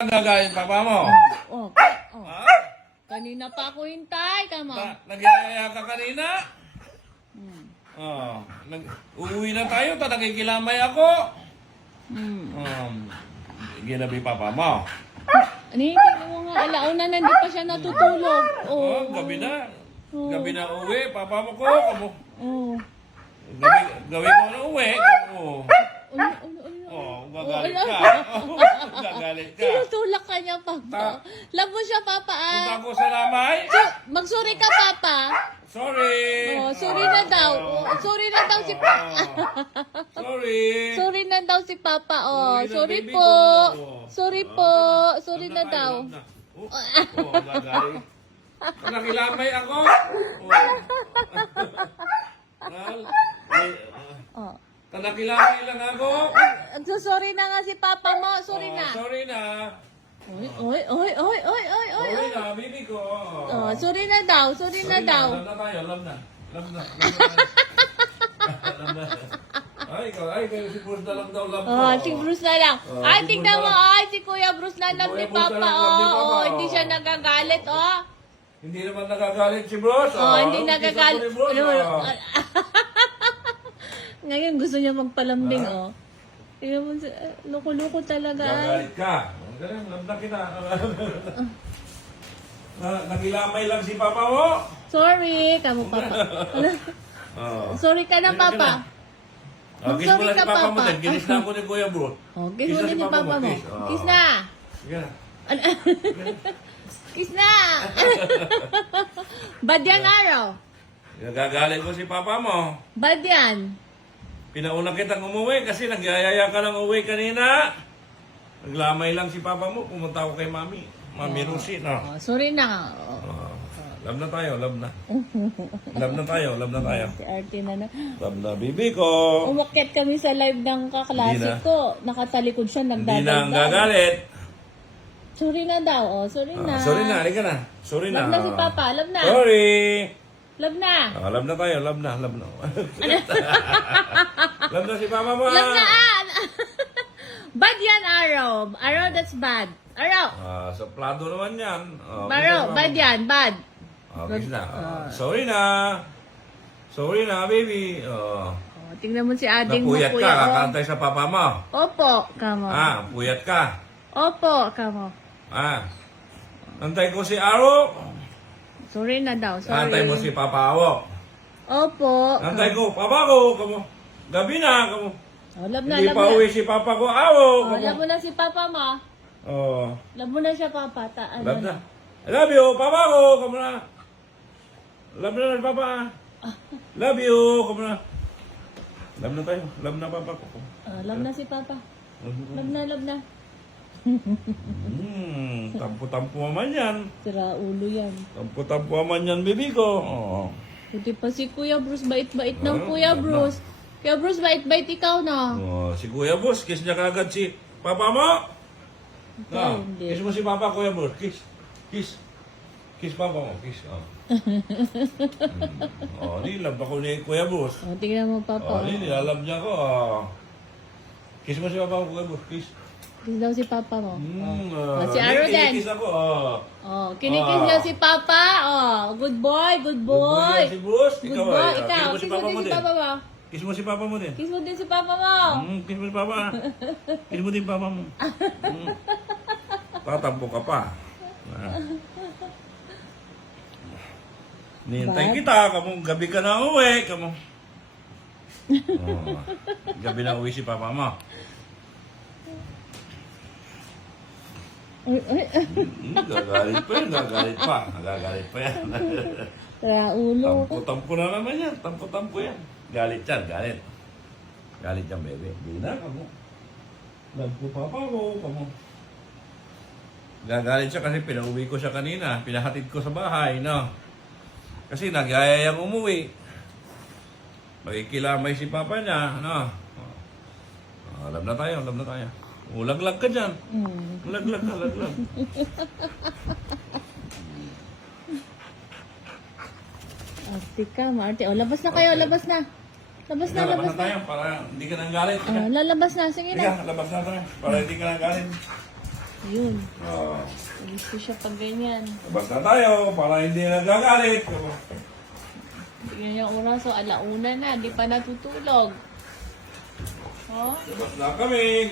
Gagalit papa mo? Oh. Ha? Kanina pa ako hintay, kama. Nagyayaya ka kanina? Uuwi na tayo, nakikilamay ako. Ginabi papa mo. Tingnan mo nga, alauna na, hindi pa siya natutulog. Gabi na. Gabi na uwi, papa mo ko. Oh. Gabi ko na uwi. Gagalit ka. Gagalit ka. Tinutulak ka niya, papa. Love mo siya, papa. Punta ko sa lamay. Magsorry ka, papa. Sorry. Sorry na daw. Sorry na daw si papa. Sorry. Sorry na daw si papa. Sorry baby po. ko. Sorry po. Sorry na daw. Gagalit. Nakilamay ako. Nakilamay lang ako. Sorry na nga si papa mo. Sorry na. Sorry na. Oy. Sorry na, baby ko. Sorry na daw. Sorry na daw. Love na tayo, love na. Love na. Ay, kayo si Bruce na lang daw love ko. Si Bruce na lang. Ay, si tingnan Bruce mo. na lang. Ay, si Kuya Bruce na love ni Kuya Bruce na papa. lang love ni Papa, Hindi siya nagagalit, Hindi naman nagagalit si Bruce. Hindi nagagalit. Kiss ako ni Bruce. Ngayon, gusto niya magpalambing, Tingnan mo, loko-loko talaga. Gagalit ka. Galing, love na kita. Nakilamay lang si Papa mo. Sorry, kamo papa. Sorry ka na, papa. Kiss mo Sorry lang ka, si Papa mo Papa. din. Kinis na ako ni Kuya Bro. Kiss mo din ni papa mo. Kiss. Kiss na. Sige na. Kiss na. Bad yan, araw. Nagagalit ko si Papa mo. Bad yan. Pinauna kitang umuwi kasi nagyayaya ka ng uwi kanina. Naglamay lang si Papa mo. Pumunta ako kay Mami. Mami Rusi, no? Sorry na. Love na tayo, love na. Love na tayo, love na tayo. Si Arte na. Love na, baby ko. Umakyat kami sa live ng kaklase Hindi na. ko. Nakatalikod siya, Hindi na ang nagdadagdag. gagalit. Sorry na daw. Sorry na. Sorry na, halika na. Sorry na. Love na si Papa. Love na. Sorry. Love na. Love na tayo, love na, love na. Love na si Papa mo. Love na. Bad yan, Araw. Araw, that's bad. Araw. Suplado naman yan. Araw, bad yan. Bad. Kiss na. Sorry na. Sorry na, baby. Tingnan mo si Ading mo, Napuyat ka, kuya. kakantay sa Papa mo. Opo, kamo. Puyat ka. Opo, kamo. Antay ko si Aro. Sorry na daw. Sorry. Antay mo si Papa Awo. Opo. Antay ko, Papa ko, kamo. Gabi na, kamo. Love na, Hindi love pa na. uwi si Papa ko, Awo. Love mo na si Papa mo. Love mo na siya, Papa. Love na. I love you, Papa ko, kamo na. Love na, Papa. Love you, kamo na. Love na tayo. Love na, Papa ko. Love na si Papa. Love na, love na. Tampo-tampo naman yan. Sira ulo yan. Tampo-tampo naman yan, baby ko. Buti pa si Kuya Bruce. Bait-bait ng Kuya love na. Bruce. Kuya Bruce, bait-bait ikaw na. Si Kuya Boss, kiss niya kagad si Papa mo. Hindi. Kiss mo si Papa, Kuya Boss. Kiss. Kiss. Kiss Papa mo. Kiss. Nilab ako ni Kuya Boss. Tingnan mo, Papa. Nilalab niya ako. Kiss mo si Papa mo, Kuya Boss. Kiss. Kiss daw si Papa mo. Si Aro din. Kiss ako. Kinikiss niya si Papa. Good boy, good boy. Si Boss. Good Ikaw boy, ay. ikaw. Kiss Kiss mo mo din si Papa mo. Kiss mo si Papa mo din. Kiss mo din si Papa mo. Kiss mo si Papa. Kiss mo din Papa mo. Tatampo ka pa. Nihintay kita, kamong gabi ka na uwi, kamong. Gabi na uwi si Papa mo. Gagalit pa yan, gagalit pa. Gagalit pa yan. Sira ulo. Tampo-tampo na naman yan, tampo-tampo yan. Galit yan, galit. Galit yan, bebe. Hindi na, kamo. Love ko Papa ko, kamo. Gagalit siya kasi pinauwi ko siya kanina. Pinahatid ko sa bahay, no? Kasi nagyayayang umuwi. Magkikilamay si Papa niya, no? Love na tayo, love na tayo. Ulaglag ka dyan. Ulaglag ka, laglag. Arte ka, Marte. Labas na kayo, labas na. Labas na, labas na. tayo para hindi ka nang galit. Lalabas na, sige na. Labas na tayo para hindi ka nang galit. Yun. Oh. Gusto siya pag ganyan. Labas na tayo para hindi nagagalit. Tingnan niyo ang oras, so alauna na, di pa natutulog. Oh? Labas na kami.